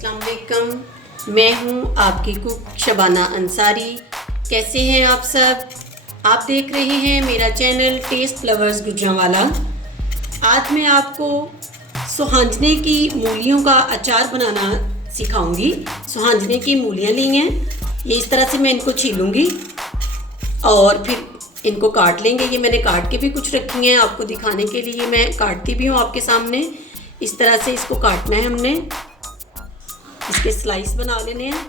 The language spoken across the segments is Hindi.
अस्सलाम वालेकुम। मैं हूँ आपकी कुक शबाना अंसारी। कैसे हैं आप सब? आप देख रहे हैं मेरा चैनल टेस्ट लवर्स गुजरांवाला। आज मैं आपको सुहांजने की मूलियों का अचार बनाना सिखाऊंगी। सुहांजने की मूलियाँ ली हैं, ये इस तरह से मैं इनको छीलूँगी और फिर इनको काट लेंगे। ये मैंने काट के भी कुछ रखी हैं आपको दिखाने के लिए, मैं काटती भी हूँ आपके सामने। इस तरह से इसको काटना है हमने, इसके स्लाइस बना लेने हैं।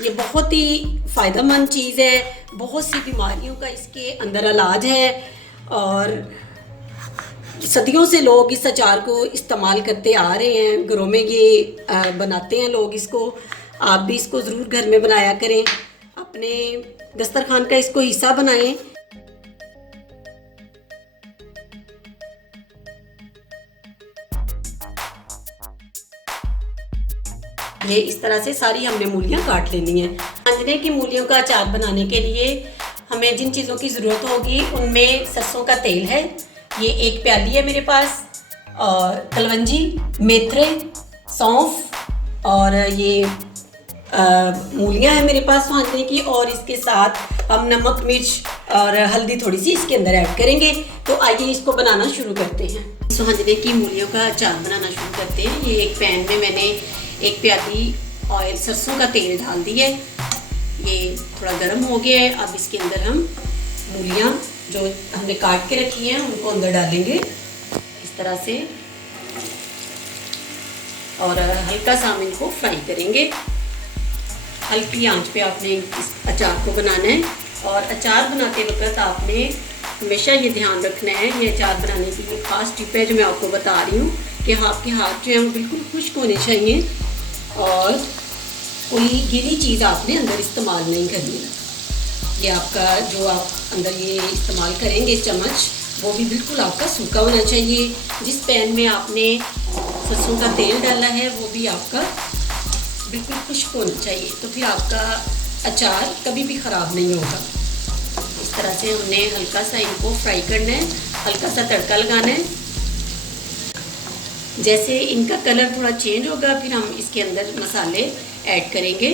ये बहुत ही फ़ायदेमंद चीज़ है, बहुत सी बीमारियों का इसके अंदर इलाज है और सदियों से लोग इस अचार को इस्तेमाल करते आ रहे हैं। घरों में ये बनाते हैं लोग इसको। आप भी इसको ज़रूर घर में बनाया करें, अपने दस्तरखान का इसको हिस्सा बनाएं। ये इस तरह से सारी हमने मूलियाँ काट लेनी है। सुहांजने की मूलियों का अचार बनाने के लिए हमें जिन चीज़ों की ज़रूरत होगी उनमें सरसों का तेल है, ये एक प्याली है मेरे पास, और कलवंजी, मेथरे, सौंफ और ये मूलियाँ हैं मेरे पास सुहांजने की। और इसके साथ हम नमक, मिर्च और हल्दी थोड़ी सी इसके अंदर ऐड करेंगे। तो आइए इसको बनाना शुरू करते हैं। सुहांजने की मूलियों का अचार बनाना शुरू करते हैं। ये एक पैन में मैंने एक प्याली ऑयल सरसों का तेल डाल दिया है, ये थोड़ा गर्म हो गया है। अब इसके अंदर हम मूलियाँ जो हमने काट के रखी हैं उनको अंदर डालेंगे इस तरह से, और हल्का सा हम इनको फ्राई करेंगे। हल्की आंच पे आपने इस अचार को बनाना है। और अचार बनाते वक्त आपने हमेशा ये ध्यान रखना है, ये अचार बनाने की ये ख़ास टिप है जो मैं आपको बता रही हूँ, कि आपके हाथ जो है वो बिल्कुल खुश्क होने चाहिए और कोई गीली चीज़ आपने अंदर इस्तेमाल नहीं करनी। ये आपका जो आप अंदर ये इस्तेमाल करेंगे चम्मच, वो भी बिल्कुल आपका सूखा होना चाहिए। जिस पैन में आपने सरसों का तेल डाला है वो भी आपका बिल्कुल खुश्क होना चाहिए, तो फिर आपका अचार कभी भी ख़राब नहीं होगा। इस तरह से हमने हल्का सा इनको फ्राई करना है, हल्का सा तड़का लगाना है। जैसे इनका कलर थोड़ा चेंज होगा फिर हम इसके अंदर मसाले ऐड करेंगे।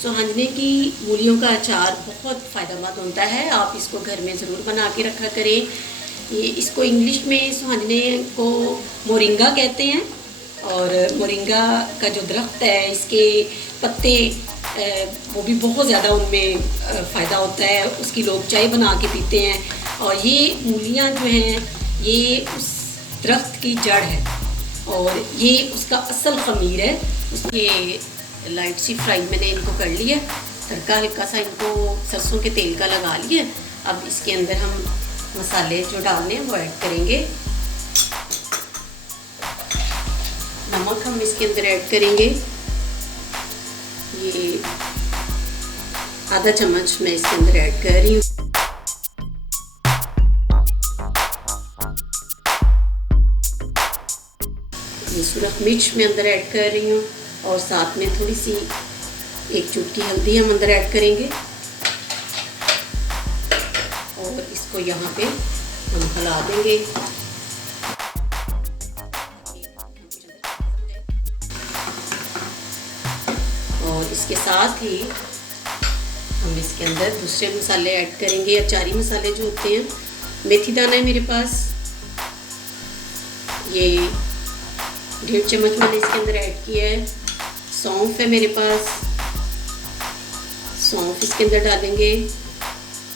सुहांजने की मूलियों का अचार बहुत फ़ायदेमंद होता है, आप इसको घर में ज़रूर बना के रखा करें। ये इसको इंग्लिश में सुहांजने को मोरिंगा कहते हैं, और मोरिंगा का जो दरख्त है इसके पत्ते वो भी बहुत ज़्यादा उनमें फ़ायदा होता है, उसकी लोग चाय बना के पीते हैं। और ये मूलियाँ जो हैं ये उस दरख्त की जड़ है और ये उसका असल ख़मीर है। उसके लाइट सी फ्राई मैंने इनको कर लिया, तड़का हल्का सा इनको सरसों के तेल का लगा लिया। अब इसके अंदर हम मसाले जो डालने हैं वो ऐड करेंगे। नमक हम इसके अंदर ऐड करेंगे, ये आधा चम्मच मैं इसके अंदर ऐड कर रही हूँ। ये सुरख मिर्च मैं अंदर ऐड कर रही हूँ और साथ में थोड़ी सी एक चुटकी हल्दी हम अंदर ऐड करेंगे और इसको यहाँ पे हम हिला देंगे। और इसके साथ ही हम इसके अंदर दूसरे मसाले ऐड करेंगे, अचारी मसाले जो होते हैं। मेथी दाना है मेरे पास, ये 1.5 चम्मच मैंने इसके अंदर ऐड किया है। सौंफ है मेरे पास, सौंफ इसके अंदर डालेंगे,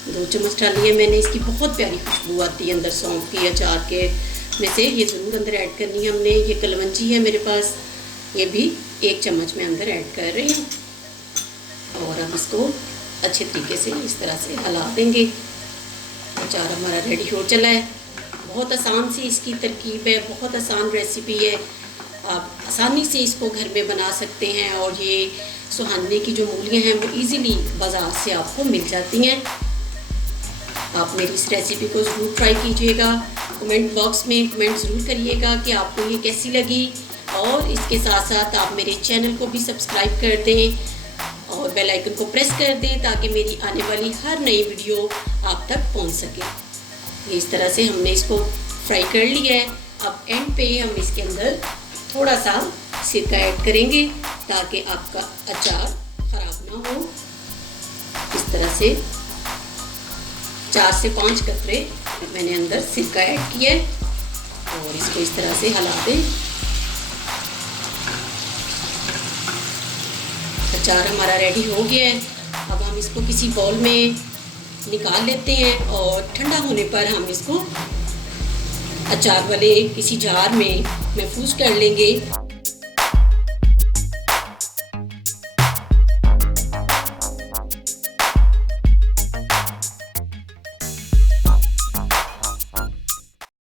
2 चम्मच डाली है मैंने। इसकी बहुत प्यारी खुशबू आती है अंदर सौंफ की, अचार के में से ये ज़रूर अंदर ऐड करनी है हमने। ये कलवंजी है मेरे पास, ये भी 1 चम्मच में अंदर ऐड कर रही हूँ। और अब इसको अच्छे तरीके से इस तरह से हिला देंगे। अचार हमारा रेडी हो चला है। बहुत आसान सी इसकी तरकीब है, बहुत आसान रेसिपी है, आप आसानी से इसको घर में बना सकते हैं। और ये सुहांजने की जो मूलियाँ हैं वो इजीली बाज़ार से आपको मिल जाती हैं। आप मेरी इस रेसिपी को ज़रूर ट्राई कीजिएगा। कमेंट बॉक्स में कमेंट ज़रूर करिएगा कि आपको ये कैसी लगी, और इसके साथ साथ आप मेरे चैनल को भी सब्सक्राइब कर दें और बेल आइकन को प्रेस कर दें ताकि मेरी आने वाली हर नई वीडियो आप तक पहुंच सके। ये इस तरह से हमने इसको फ्राई कर लिया है। अब एंड पे हम इसके अंदर थोड़ा सा सिरका ऐड करेंगे ताकि आपका अचार ख़राब ना हो। इस तरह से 4 से 5 कतरे मैंने अंदर सिरका ऐड किया है और इसको इस तरह से हिला दें। अचार हमारा रेडी हो गया है। अब हम इसको किसी बाउल में निकाल लेते हैं और ठंडा होने पर हम इसको अचार वाले किसी जार में महफूज कर लेंगे।